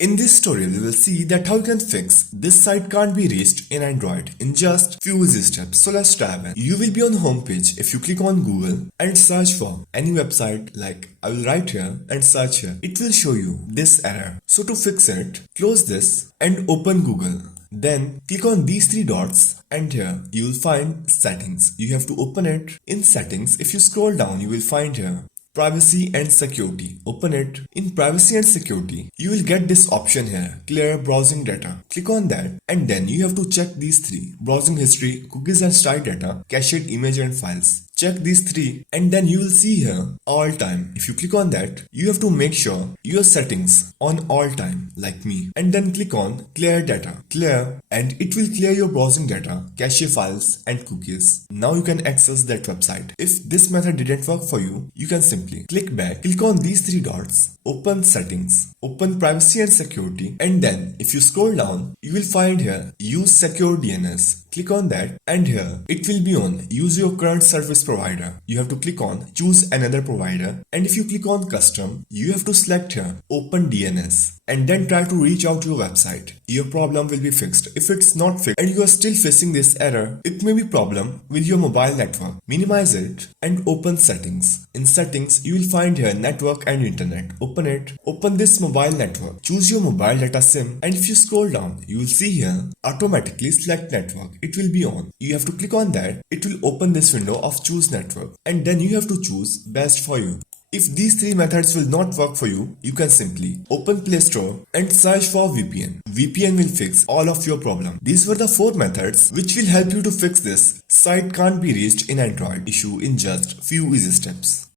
In this tutorial, we will see that how you can fix this site can't be reached in Android in just few easy steps. So let's dive in. You will be on home page if you click on Google and search for any website, like I will write here and search here. It will show you this error. So to fix it, close this and open Google. Then click on these three dots and here you will find settings. You have to open it. In settings, if you scroll down, you will find here privacy and security. Open it. In privacy and security, you will get this option here, clear browsing data. Click on that and then you have to check these three: browsing history, cookies and style data, cached image and files. Check these three and then you will see here all time. If you click on that, you have to make sure your settings on all time like me, and then click on clear data. Clear, and it will clear your browsing data, cache files and cookies. Now you can access that website. If this method didn't work for you, you can simply click back, click on these three dots, open settings, open privacy and security, and then if you scroll down, you will find here use secure DNS. Click on that and here it will be on use your current service provider. You have to click on choose another provider, and if you click on custom, you have to select here open DNS and then try to reach out to your website. Your problem will be fixed. If it's not fixed and you are still facing this error, it may be problem with your mobile network. Minimize it and open settings. In settings, you will find here network and internet. Open it. Open this mobile network. Choose your mobile data SIM, and if you scroll down, you will see here automatically select network. It will be on. You have to click on that. It will open this window of choose network, and then you have to choose best for you. If these three methods will not work for you, you can simply open Play Store and search for VPN. VPN will fix all of your problem. These were the 4 methods which will help you to fix this site can't be reached in Android issue in just few easy steps.